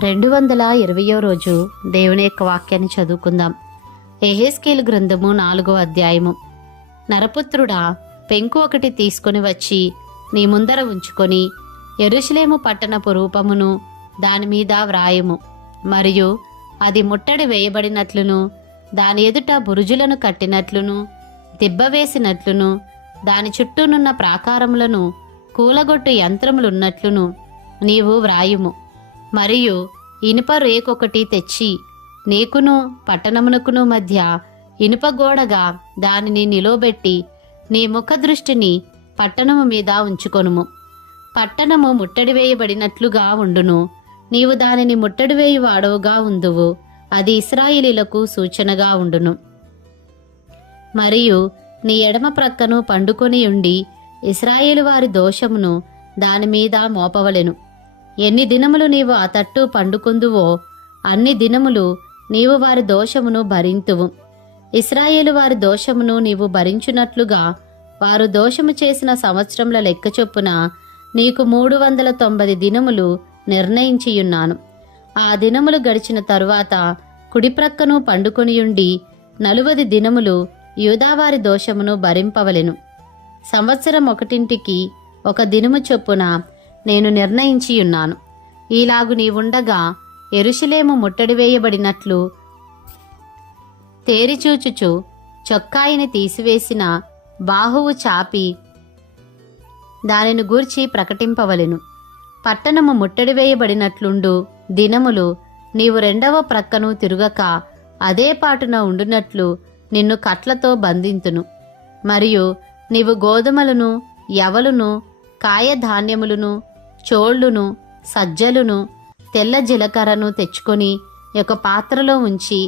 220వ రోజు దేవుని యొక్క వాక్యాన్ని చదువుకుందాం. యెహెజ్కేలు గ్రంథము 4వ అధ్యాయము. నరపుత్రుడా, పెంకు ఒకటి తీసుకొని వచ్చి నీ ముందర ఉంచుకొని యెరూషలేము పట్టణపు రూపమును దానిమీద వ్రాయము. మరియు అది ముట్టడి వేయబడినట్లును, దాని ఎదుట బురుజులను కట్టినట్లును, దిబ్బవేసినట్లును, దాని చుట్టూనున్న ప్రాకారములను కూలగొట్టు యంత్రములున్నట్లును నీవు వ్రాయుము. మరియు ఇనుప రేకొకటి తెచ్చి నీకును పట్టణమునకును మధ్య ఇనుప గోడగా దానిని నిలవబెట్టి నీ ముఖ దృష్టిని పట్టణము మీద ఉంచుకొనుము. పట్టణము ముట్టడి వేయబడినట్లుగా ఉండును. నీవు దానిని ముట్టడి వేయువాడవుగా ఉందువు. అది ఇశ్రాయేలీలకు సూచనగా ఉండును. మరియు నీ ఎడమ ప్రక్కను పండుకొని ఉండి ఇశ్రాయేలు వారి దోషమును దానిమీద మోపవలెను. ఎన్ని దినములు నీవు ఆ తట్టు పండుకొందువో అన్ని దినములు నీవు వారి దోషమును భరింతువు. ఇశ్రాయేలు వారి దోషమును నీవు భరించునట్లుగా వారు దోషము చేసిన సంవత్సరముల లెక్క చొప్పున నీకు 390 దినములు నిర్ణయించియున్నాను. ఆ దినములు గడిచిన తరువాత కుడిప్రక్కను పండుకొనియుండి 40 దినములు యూదావారి దోషమును భరింపవలెను. సంవత్సరం ఒకటింటికి ఒక దినము చొప్పున నేను నిర్ణయించియున్నాను. ఈలాగు నీవుండగా యెరూషలేము ముట్టడి వేయబడినట్లు తేరిచూచుచు చొక్కాయిని తీసివేసిన బాహువు చాపి దానిని గూర్చి ప్రకటింపవలెను. పట్టణము ముట్టడి వేయబడినట్లుండు దినములు నీవు రెండవ ప్రక్కను తిరుగక అదే పాటున ఉండునట్లు నిన్ను కట్లతో బంధింతును. మరియు నీవు గోధుమలను, యవలును, కాయధాన్యములను, చోళ్లును, సజ్జలును, తెల్ల జీలకర్రను తెచ్చుకొని ఒక పాత్రలో ఉంచి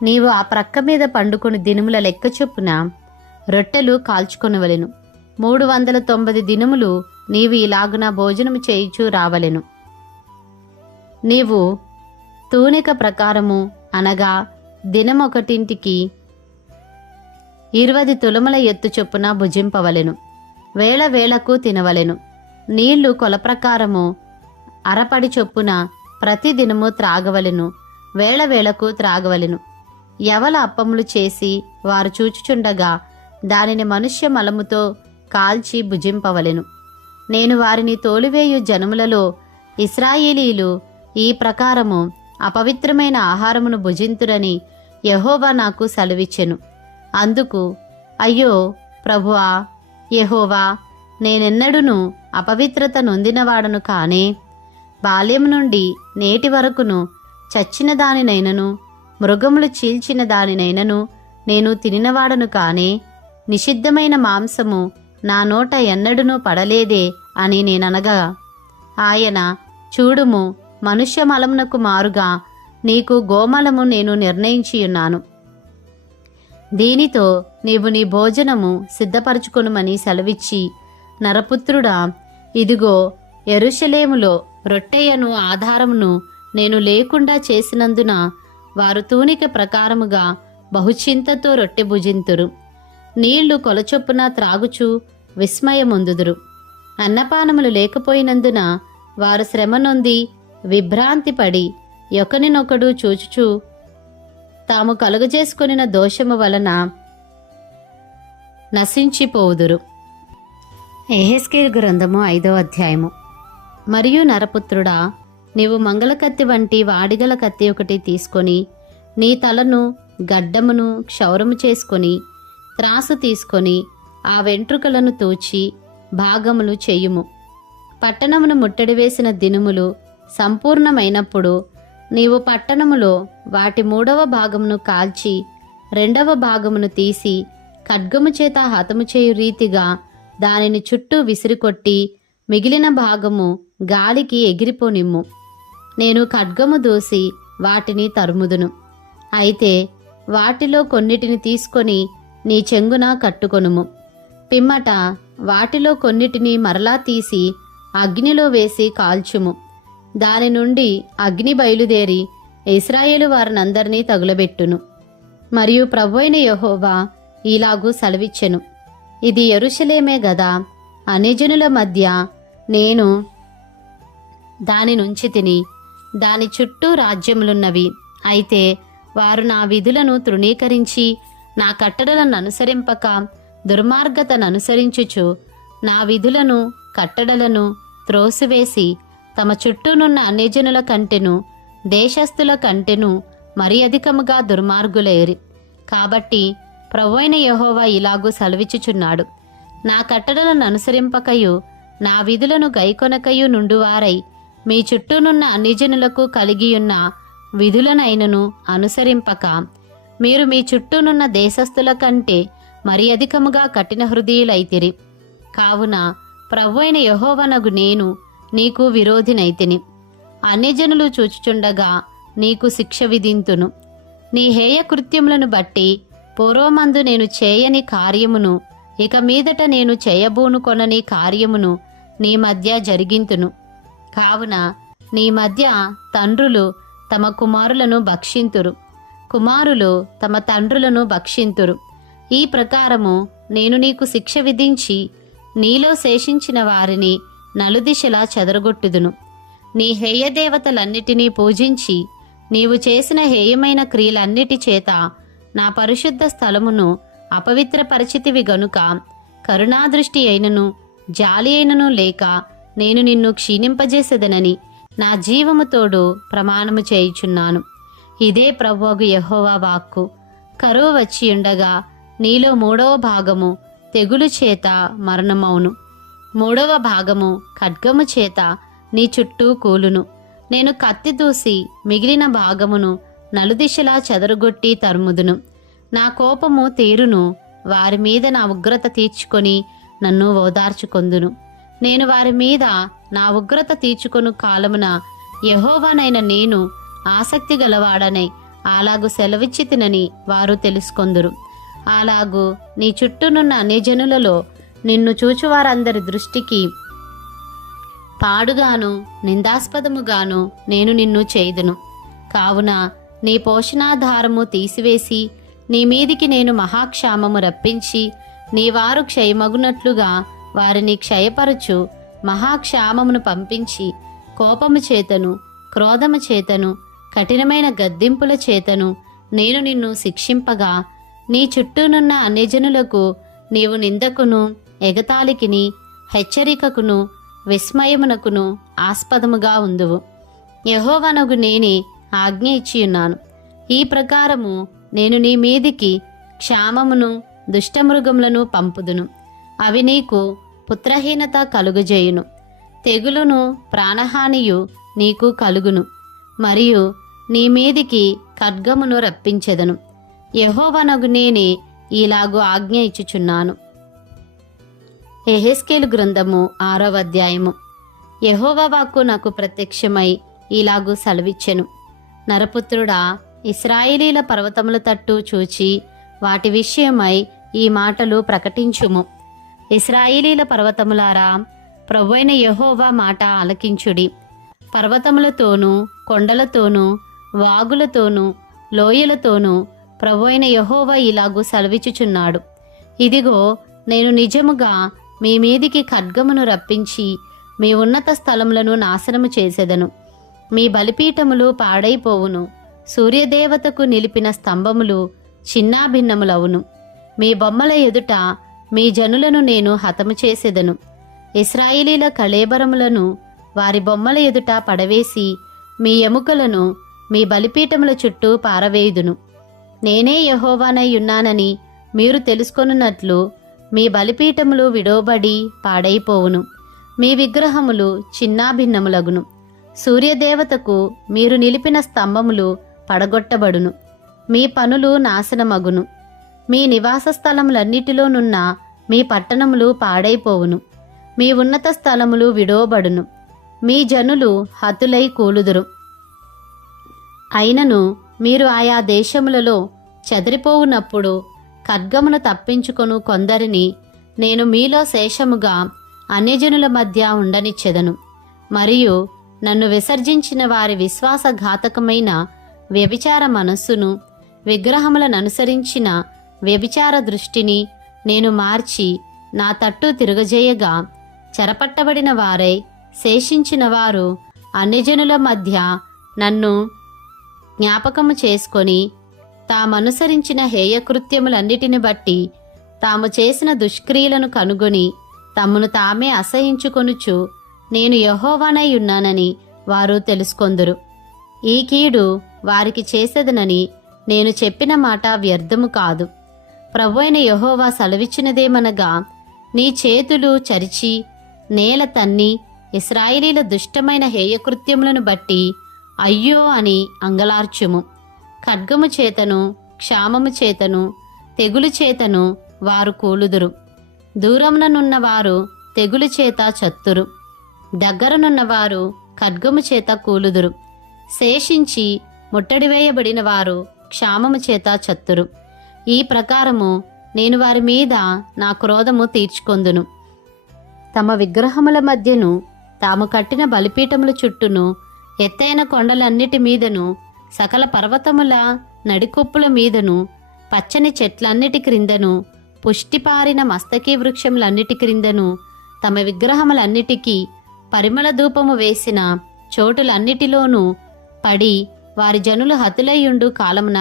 నీవు ఆ ప్రక్క మీద పండుకొని దినముల లెక్క చొప్పున రొట్టెలు కాల్చుకొనవలెను. 390 దినములు నీవు ఇలాగున భోజనము చేయుచూ రావలెను. నీవు తూనిక ప్రకారము అనగా దినమొకటింటికి 20 తులముల ఎత్తు చొప్పున భుజింపవలెను. వేళ వేళకు తినవలెను. నీళ్లు కొల ప్రకారము అరపడి చొప్పున ప్రతి దినము త్రాగవలెను. వేళ వేళకు త్రాగవలెను. యవల అప్పములు చేసి వారు చూచుచుండగా దానిని మనుష్య మలముతో కాల్చి భుజింపవలెను. నేను వారిని తోలివేయు జనములలో ఇశ్రాయేలీలు ఈ ప్రకారము అపవిత్రమైన ఆహారమును భుజింతురని యెహోవా నాకు సెలవిచ్చెను. అందుకు అయ్యో ప్రభువా యెహోవా, నేనెన్నడూను అపవిత్రత నొందినవాడను కానే. బాల్యం నుండి నేటి వరకును చచ్చిన దానినైనను మృగములు చీల్చిన దానినైనను నేను తినినవాడను కానే. నిషిద్ధమైన మాంసము నా నోట ఎన్నడూనూ పడలేదే అని నేననగా ఆయన, చూడుము, మనుష్య మలమునకు మారుగా నీకు గోమలము నేను నిర్ణయించియున్నాను. దీనితో నీవు నీ భోజనము సిద్ధపరచుకొనుమని సెలవిచ్చి, నరపుత్రుడా, ఇదిగో యెరూషలేములో రొట్టెయను ఆధారమును నేను లేకుండా చేసినందున వారు తూనిక ప్రకారముగా బహుచింతతో రొట్టె భుజింతురు. నీళ్లు కొలచొప్పున త్రాగుచు విస్మయమొందుదురు. అన్నపానములు లేకపోయినందున వారు శ్రమ నొంది విభ్రాంతి పడి ఒకనినొకడు చూచుచు తాము కలుగజేసుకొనిన దోషము వలన నశించిపోవుదురు. యెహెజ్కేలు గ్రంథము 5వ అధ్యాయము. మరియు నరపుత్రుడా, నీవు మంగళకత్తి వంటి వాడిగల కత్తి ఒకటి తీసుకొని నీ తలను గడ్డమును క్షౌరము చేసుకొని త్రాసు తీసుకొని ఆ వెంట్రుకలను తూచి భాగములు చేయుము. పట్టణమును ముట్టడి వేసిన దినములు సంపూర్ణమైనప్పుడు నీవు పట్టణములో వాటి 3వ భాగమును కాల్చి 2వ భాగమును తీసి ఖడ్గము చేత హతము చేయు రీతిగా దానిని చుట్టూ విసిరికొట్టి మిగిలిన భాగము గాలికి ఎగిరిపోనిమ్ము. నేను ఖడ్గము దూసి వాటిని తరుముదును. అయితే వాటిలో కొన్నిటిని తీసుకొని నీ చెంగున కట్టుకొనుము. పిమ్మట వాటిలో కొన్నిటిని మరలా తీసి అగ్నిలో వేసి కాల్చుము. దాని నుండి అగ్ని బయలుదేరి ఇశ్రాయేలు వారినందరినీ తగులబెట్టును. మరియు ప్రభువైన యెహోవా ఇలాగూ సెలవిచ్చెను, ఇది యెరూషలేమే గదా, అన్యజనుల మధ్య నేను దాని నుంచి తిని దాని చుట్టూ రాజ్యములున్నవి. అయితే వారు నా విధులను తృణీకరించి నా కట్టడలను అనుసరింపక దుర్మార్గతను అనుసరించుచు నా విధులను కట్టడలను త్రోసివేసి తమ చుట్టూనున్న అన్యజనుల కంటెను దేశస్థుల కంటెను మరి అధికముగా దుర్మార్గులేరి. కాబట్టి ప్రభువైన యెహోవా ఇలాగూ సెలవిచ్చుచున్నాడు, నా కట్టడలను అనుసరింపకయు నా విధులను గైకొనకయు నుండువారై మీ చుట్టూనున్న అన్యజనులకు కలిగియున్న విధులనైనను అనుసరింపక మీరు మీ చుట్టూనున్న దేశస్థుల కంటే మరి అధికముగా కఠిన హృదయులైతిరి. కావున ప్రభువైన యెహోవానగు నేను నీకు విరోధినైతిని. అన్యజనులు చూచుచుండగా నీకు శిక్ష విధింతును. నీ హేయ కృత్యములను బట్టి పూర్వమందు నేను చేయని కార్యమును ఇక మీదట నేను చేయబూనుకొనని కార్యమును నీ మధ్య జరిగింతును. కావున నీ మధ్య తండ్రులు తమ కుమారులను భక్షింతురు, కుమారులు తమ తండ్రులను భక్షింతురు. ఈ ప్రకారము నేను నీకు శిక్ష విధించి నీలో శేషించిన వారిని నలుదిశలా చెదరగొట్టుదును. నీ హేయదేవతలన్నిటినీ పూజించి నీవు చేసిన హేయమైన క్రియలన్నిటి చేత నా పరిశుద్ధ స్థలమును అపవిత్రపరిచితివి గనుక కరుణాదృష్టి అయినను జాలి అయినను లేక నేను నిన్ను క్షీణింపజేసేదనని నా జీవము తోడు ప్రమాణము చేయుచున్నాను. ఇదే ప్రభువగు యెహోవా వాక్కు. కరువు వచ్చి ఉండగా నీలో 3వ భాగము తెగులు చేత మరణమవును, 3వ భాగము ఖడ్గము చేత నీ చుట్టూ కూలును. నేను కత్తి దూసి మిగిలిన భాగమును నలుదిశలా చెదరగొట్టి తరుముదును. నా కోపము తీరును, వారి మీద నా ఉగ్రత తీర్చుకొని నన్ను ఓదార్చుకొందును. నేను వారి మీద నా ఉగ్రత తీర్చుకొను కాలమున యెహోవానైన నేను ఆసక్తి గలవాడనై అలాగు సెలవిచ్చితినని వారు తెలుసుకొందురు. అలాగు నీ చుట్టూనున్న అన్యజనులలో నిన్ను చూచువారందరి దృష్టికి పాడుగాను నిందాస్పదముగాను నేను నిన్ను చేయుదును. కావున నీ పోషణాధారము తీసివేసి నీ మీదికి నేను మహాక్షామము రప్పించి నీ వారు క్షయమగునట్లుగా వారిని క్షయపరచు మహాక్షామమును పంపించి కోపము చేతను క్రోధము చేతను కఠినమైన గద్దింపుల చేతను నేను నిన్ను శిక్షింపగా నీ చుట్టూనున్న అన్యజనులకు నీవు నిందకును ఎగతాళికిని హెచ్చరికకును విస్మయమునకును ఆస్పదముగా ఉందువు. యెహోవానగు నేనే ఆజ్ఞ ఇచ్చియున్నాను. ఈ ప్రకారము నేను నీ మీదికి క్షామమును దుష్టమృగములను పంపుదును. అవి నీకు పుత్రహీనత కలుగజేయును. తెగులును ప్రాణహానియు నీకు కలుగును. మరియు నీ మీదికి ఖడ్గమును రప్పించెదను. యెహోవానగు నేనే ఇలాగు ఆజ్ఞ ఇచ్చుచున్నాను. యెహెజ్కేలు గ్రంథము 6వ అధ్యాయము. యెహోవా వాక్కు నాకు ప్రత్యక్షమై ఇలాగు సెలవిచ్చెను. నరపుత్రుడా, ఇశ్రాయేలీల పర్వతముల తట్టు చూచి వాటి విషయమై ఈ మాటలు ప్రకటించుము. ఇశ్రాయేలీల పర్వతములారా, ప్రభువైన యెహోవా మాట ఆలకించుడి. పర్వతములతోనూ కొండలతోనూ వాగులతోనూ లోయలతోనూ ప్రభువైన యెహోవా ఇలాగు సెలవిచ్చుచున్నాడు. ఇదిగో, నేను నిజముగా మీ మీదికి ఖడ్గమును రప్పించి మీ ఉన్నత స్థలములను నాశనము చేసెదను. మీ బలిపీఠములు పాడైపోవును. సూర్యదేవతకు నిలిపిన స్తంభములు చిన్నాభిన్నములవును. మీ బొమ్మల ఎదుట మీ జనులను నేను హతము చేసెదను. ఇశ్రాయేలీల కళేబరములను వారి బొమ్మల ఎదుట పడవేసి మీ ఎముకలను మీ బలిపీఠముల చుట్టూ పారవేయుదును. నేనే యెహోవానై ఉన్నానని మీరు తెలుసుకొనున్నట్లు మీ బలిపీఠములు విడవబడి పాడైపోవును. మీ విగ్రహములు చిన్నాభిన్నములగును. సూర్యదేవతకు మీరు నిలిపిన స్తంభములు పడగొట్టబడును. మీ పనులు నాశనమగును. మీ నివాస స్థలములన్నిటిలోనున్న మీ పట్టణములు పాడైపోవును. మీ ఉన్నత స్థలములు విడవబడును. మీ జనులు హతులై కూలుదురు. అయినను మీరు ఆయా దేశములలో చెదిరిపోవునప్పుడు ఖడ్గమును తప్పించుకొను కొందరిని నేను మీలో శేషముగా అన్యజనుల మధ్య ఉండనిచ్చెదను. మరియు నన్ను విసర్జించిన వారి విశ్వాసఘాతకమైన వ్యభిచార మనస్సును, విగ్రహములను అనుసరించిన వ్యభిచార దృష్టిని నేను మార్చి నా తట్టు తిరగజేయగా చెరపట్టబడిన వారై శేషించిన వారు అన్యజనుల మధ్య నన్ను జ్ఞాపకము చేసుకొని తామనుసరించిన హేయకృత్యములన్నిటిని బట్టి తాము చేసిన దుష్క్రియలను కనుగొని తమను తామే అసహించుకొనుచు నేను యెహోవానై ఉన్నానని వారు తెలుసుకొందురు. ఈ కీడు వారికి చేసేదనని నేను చెప్పిన మాట వ్యర్థము కాదు. ప్రభువైన యెహోవా సెలవిచ్చినదేమనగా, నీ చేతులు చరిచి నేల తన్ని ఇశ్రాయేలీల దుష్టమైన హేయకృత్యములను బట్టి అయ్యో అని అంగలార్చుము. ఖడ్గము చేతను, క్షామము చేతను, తెగులు చేతను వారు కూలుదురు. దూరముననున్నవారు తెగులు చేత చత్తురు, దగ్గరనున్నవారు ఖడ్గము చేత కూలుదురు. శేషించి ముట్టడివేయబడిన వారు క్షామము చేత చత్తురు. ఈ ప్రకారము నేను వారి మీద నా క్రోధము తీర్చుకొందును. తమ విగ్రహముల మధ్యను, తాము కట్టిన బలిపీఠముల చుట్టూను, ఎత్తైన కొండలన్నిటి మీదను, సకల పర్వతముల నడికొప్పుల మీదను, పచ్చని చెట్లన్నిటి క్రిందను, పుష్టిపారిన మస్తకీ వృక్షములన్నిటి క్రిందను, తమ విగ్రహములన్నిటికీ పరిమళ ధూపము వేసిన చోటులన్నిటిలోనూ పడి వారి జనులు హతులయ్యుండు కాలమున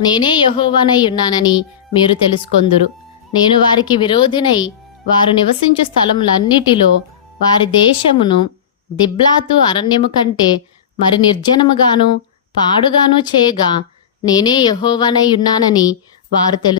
నేనే యెహోవానై ఉన్నానని మీరు తెలుసుకొందురు. నేను వారికి విరోధినై వారు నివసించు స్థలములన్నిటిలో వారి దేశమును దిబ్లాతు అరణ్యము కంటే మరి నిర్జనముగాను పాడుగాను చేయగా నేనే యెహోవానై ఉన్నానని వారు